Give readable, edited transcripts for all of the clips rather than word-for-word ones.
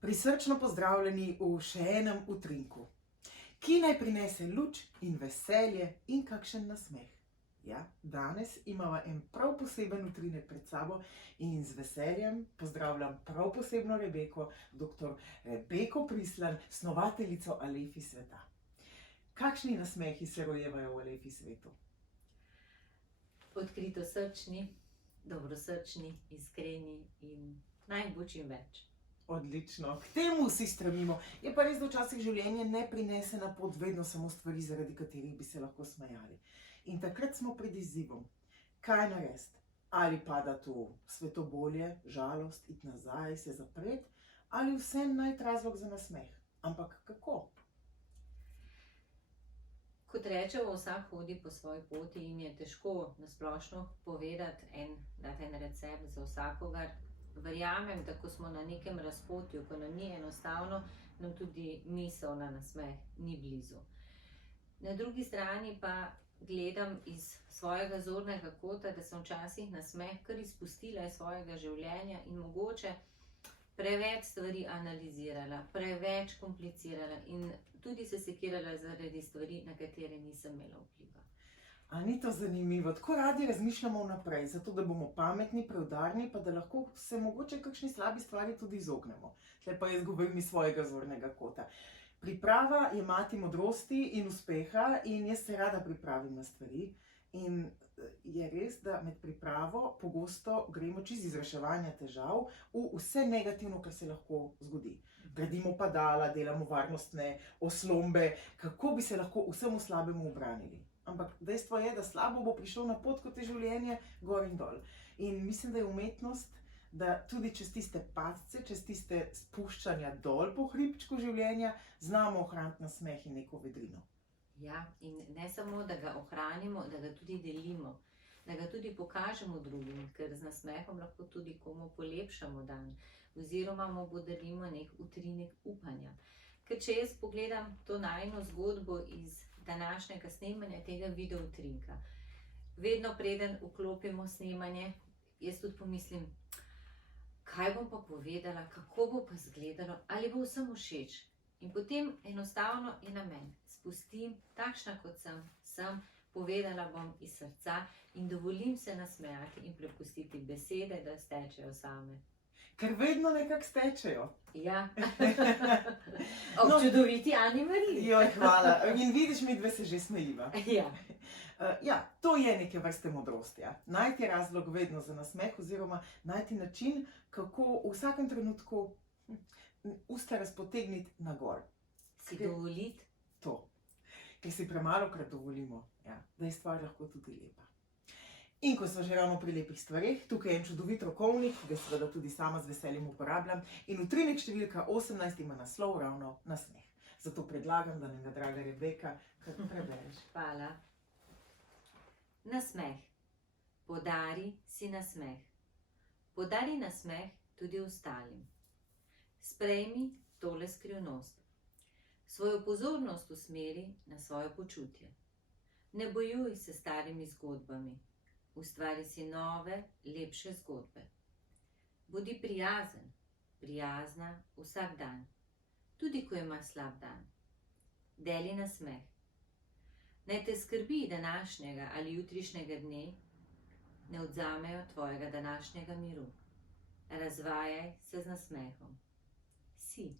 Prisrčno pozdravljeni v še enem utrinku, ki naj prinese luč in veselje in kakšen nasmeh. Ja, danes imamo en prav poseben utrinek pred sabo in z veseljem pozdravljam prav posebno Rebeko, dr. Rebeko Prislan, snovateljico Alefi sveta. Kakšni nasmehi se rojevajo v Alefi svetu? Odkritosrčni, dobrosrčni, iskreni in naj bo čim več. Odlično, k temu vsi stremimo. Je pa res, da včasih življenje ne prinese na pot vedno samo stvari, zaradi katerih bi se lahko smejali. In takrat smo pred izzivom. Kaj narediti? Ali padati v svetobolje, žalost, iti nazaj, se zapreti, ali vsem najti razlog za nasmeh. Ampak kako? Kot rečejo, vsak hodi po svoji poti in je težko na splošno povedati dati en recept za vsakogar. Verjamem, da ko smo na nekem razpotju, ko nam ni enostavno, nam tudi misel na nasmeh ni blizu. Na drugi strani pa gledam iz svojega zornega kota, da sem včasih nasmeh kar izpustila iz svojega življenja in mogoče preveč stvari analizirala, preveč komplicirala in tudi se sekirala zaradi stvari, na katere nisem imela vpliva. A ni to zanimivo? Tako radi razmišljamo vnaprej, zato da bomo pametni, preudarni, pa da lahko se mogoče kakšni slabi stvari tudi izognemo. Tle pa jaz govorim iz svojega zornega kota. Priprava je mati modrosti in uspeha in jaz se rada pripravim na stvari. In je res, da med pripravo pogosto gremo čez izreševanja težav v vse negativno, kar se lahko zgodi. Gradimo padala, delamo varnostne oslombe, kako bi se lahko vsemu slabemu ubranili. Ampak dejstvo je, da slabo bo prišlo na pot, kot je življenje, gor in dol. In mislim, da je umetnost, da tudi čez tiste padce, čez tiste spuščanja dol po hribčku življenja, znamo ohraniti nasmeh in neko vedrino. Ja, in ne samo, da ga ohranimo, da ga tudi delimo, da ga tudi pokažemo drugim, ker z nasmehom lahko tudi komu polepšamo dan, oziroma mu podarimo nek utrinek upanja. Ker če jaz pogledam to najino zgodbo iz današnjega snemanja tega video utrinka, vedno preden vklopimo snemanje, jaz tudi pomislim, kaj bom pa povedala, kako bo pa izgledalo, ali bo vsem všeč. In potem enostavno je namen, spustim takšna kot sem, povedala bom iz srca in dovolim se nasmejati in prepustiti besede, da stečejo same. Ker vedno nekako stečejo. Ja, čudoviti Ani Mariji. Joj, hvala. In vidiš, midve se že smejiva. Ja. Ja, to je neke vrste modrost, ja. Najti razlog vedno za nasmeh oziroma najti način, kako v vsakem trenutku usta razpotegniti nagor. Si dovoliti? To. Ker si premalokrat dovolimo, ja, da je stvar lahko tudi lepa. In ko so že ravno pri lepih stvareh, tukaj je en čudovit rokovnik, ki ga seveda tudi sama z veseljem uporabljam. In utrinek številka 18 ima naslov ravno nasmeh. Zato predlagam, da nam ga, draga Rebeka, kar prebereš. Hvala. Nasmeh. Podari si nasmeh. Podari nasmeh tudi ostalim. Sprejmi tole skrivnost. Svojo pozornost usmeri na svoje počutje. Ne bojuj se starimi zgodbami. Ustvari si nove, lepše zgodbe. Bodi prijazen, prijazna vsak dan, tudi ko imaš slab dan. Deli nasmeh. Naj te skrbi današnjega ali jutrišnjega dne, ne odvzamejo tvojega današnjega miru. Razvajaj se z nasmehom. Si.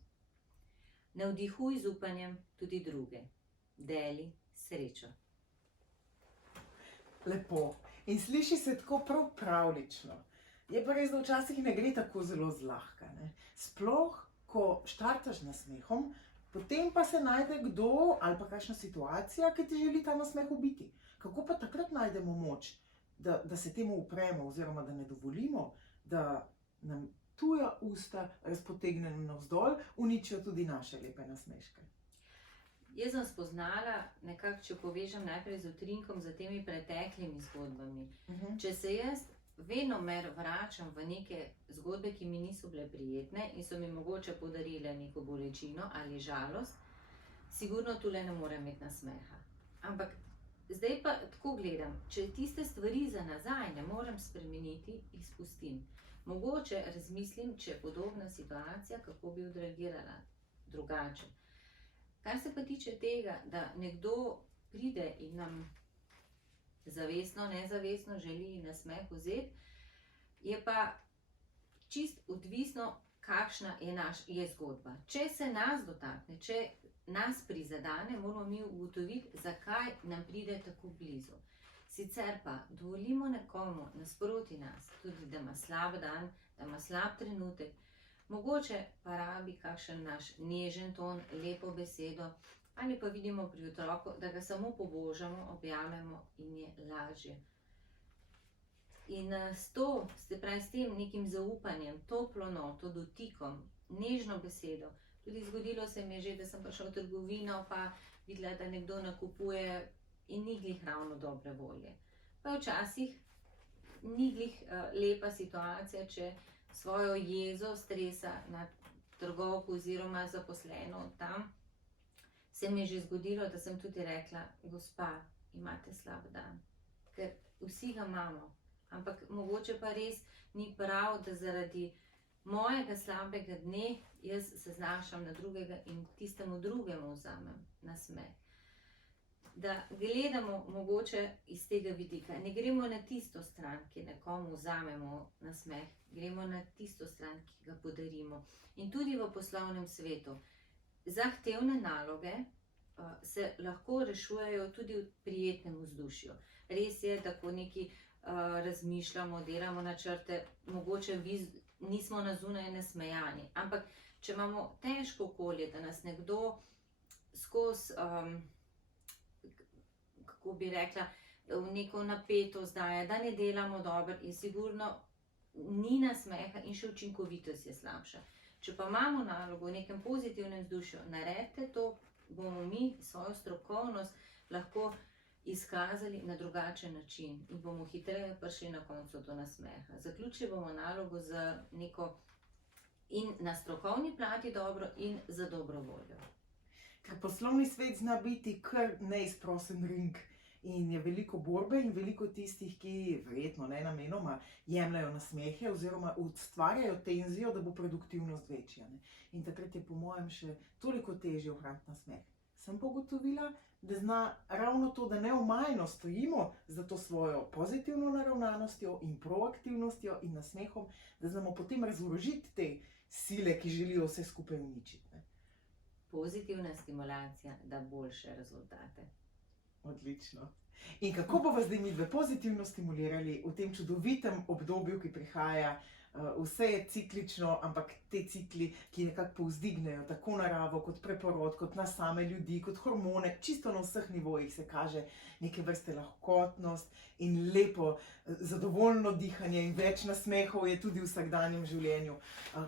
Navdihuj z upanjem tudi druge. Deli srečo. Lepo. In sliši se tako prav pravlično. Je pa res, da včasih ne gre tako zelo zlahka, ne? Sploh, ko štartaš nasmehom, potem pa se najde kdo ali pa kakšna situacija, ki ti želi ta nasmeh ubiti. Kako pa takrat najdemo moč, da se temu upremo oziroma da ne dovolimo, da nam tuja usta razpotegnjena navzdol uničijo tudi naše lepe nasmeške? Jaz sem spoznala, nekako, če povežem najprej z utrinkom, za temi preteklimi zgodbami. Če se jaz venomer vračam v neke zgodbe, ki mi niso bile prijetne in so mi mogoče podarile neko bolečino ali žalost, sigurno tule ne morem imeti nasmeha. Ampak zdaj pa tako gledam, če tiste stvari za nazaj ne morem spremeniti, jih spustim. Mogoče razmislim, če je podobna situacija, kako bi odreagirala drugače. Kar se pa tiče tega, da nekdo pride in nam zavestno, nezavestno želi nasmeh vzeti, je pa čist odvisno, kakšna je zgodba. Če se nas dotakne, če nas prizadene, moramo mi ugotoviti, zakaj nam pride tako blizu. Sicer pa dovolimo nekomu nasproti nas, tudi da ima slab dan, da ima slab trenutek, mogoče pa rabi kakšen naš nežen ton, lepo besedo, ali pa vidimo pri otroku, da ga samo pobožamo, objamemo in je lažje. In s tem nekim zaupanjem, toplo noto, dotikom, nežno besedo, tudi zgodilo se mi je že, da sem prišla v trgovino, pa videla, da nekdo nakupuje in ni glih ravno dobre volje. Pa včasih ni glih lepa situacija, če svojo jezo, stresa nad trgovko oziroma zaposleno tam, se mi je že zgodilo, da sem tudi rekla, gospa, imate slab dan, ker vsi ga imamo. Ampak mogoče pa res ni prav, da zaradi mojega slabega dne jaz se znašam na drugega in tistemu drugemu vzamem nasmeh. Da gledamo mogoče iz tega vidika. Ne gremo na tisto stran, ki nekomu vzamemo nasmeh, gremo na tisto stran, ki ga podarimo. In tudi v poslovnem svetu. Zahtevne naloge se lahko rešujejo tudi v prijetnem vzdušju. Res je, da ko neki razmišljamo, delamo načrte, mogoče nismo na zunaj nasmejani, ampak če imamo težko okolje, da nas nekdo skozi, kako bi rekla, v neko napetost daje, da ne delamo dobro, je sigurno ni nasmeha in še učinkovitost je slabša. Če pa imamo nalogo v nekem pozitivnem vzdušju, naredite to, bomo mi svojo strokovnost lahko izkazali na drugačen način in bomo hitreje prišli na koncu do nasmeha. Zaključili bomo nalogo z neko in na strokovni plati dobro in za dobro voljo. Ker poslovni svet zna biti kar neizprosen ring in je veliko borbe in veliko tistih, ki verjetno ne namenoma jemljajo nasmehe oziroma ustvarjajo tenzijo, da bo produktivnost večja. Ne? In takrat je po mojem še toliko težje ohraniti nasmeh. Sem pa ugotovila, da zna ravno to, da neomajno stojimo za to svojo pozitivno naravnanostjo in proaktivnostjo in nasmehom, da znamo potem razložiti te sile, ki želijo vse skupaj uničiti. Ne? Pozitivna stimulacija da boljše rezultate. Odlično. In kako bomo zdaj mi dve pozitivno stimulirali v tem čudovitem obdobju, ki prihaja? Vse je ciklično, ampak te cikli, ki nekako povzdignejo tako naravo, kot preporod, kot nas same ljudi, kot hormone, čisto na vseh nivojih se kaže neke vrste lahkotnost in lepo, zadovoljno dihanje in več nasmehov je tudi v vsakdanjem življenju.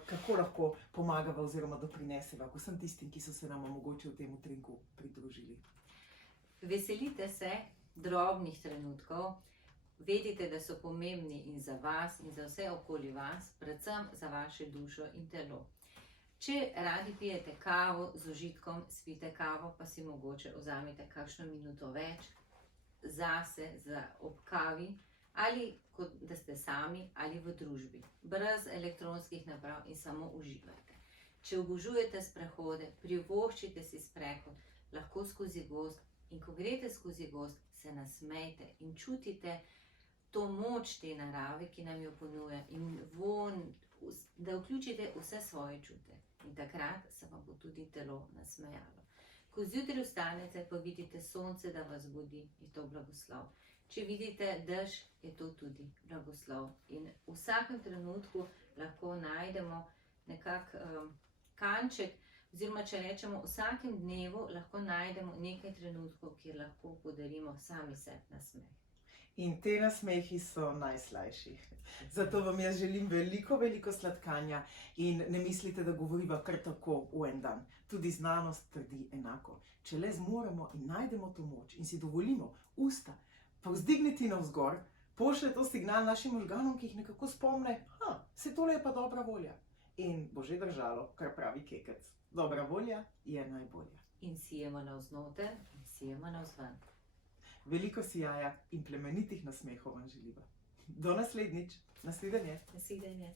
Kako lahko pomagava oziroma doprineseva k vsem tistim, ki so se nam mogoče v tem trenutku pridružili? Veselite se drobnih trenutkov. Vedite, da so pomembni in za vas in za vse okoli vas, predvsem za vaše dušo in telo. Če radi pijete kavo z užitkom, spite kavo, pa si mogoče vzamete kakšno minuto več zase, ob kavi, ali kot da ste sami ali v družbi, brez elektronskih naprav in samo uživajte. Če obožujete sprehode, privoščite si sprehod, lahko skozi gozd, in ko greste skozi gozd, se nasmejte in čutite to moč te narave, ki nam jo ponuja, in von, da vključite vse svoje čute. In takrat se vam bo tudi telo nasmejalo. Ko zjutraj vstanete, pa vidite sonce, da vas budi, je to blagoslov. Če vidite dež, je to tudi blagoslov. In v vsakem trenutku lahko najdemo nekak kanček, oziroma če rečemo, v vsakem dnevu lahko najdemo nekaj trenutkov, kjer lahko podarimo sami sebi nasmeh. In te nasmehi so najslajši. Zato vam jaz želim veliko, veliko sladkanja in ne mislite, da govoriva kar tako v en dan. Tudi znanost trdi enako. Če le zmoremo in najdemo to moč in si dovolimo usta povzdigniti navzgor, pošlje to signal našim možganom, ki jih nekako spomne, se tole je pa dobra volja. In bo že držalo, kar pravi Kekec. Dobra volja je najbolja. In sijemo navznoter in sijemo navzven. Veliko sijaja in plemenitih nasmehov vam želiva. Do naslednjič. Nasvidenje. Nasvidenje.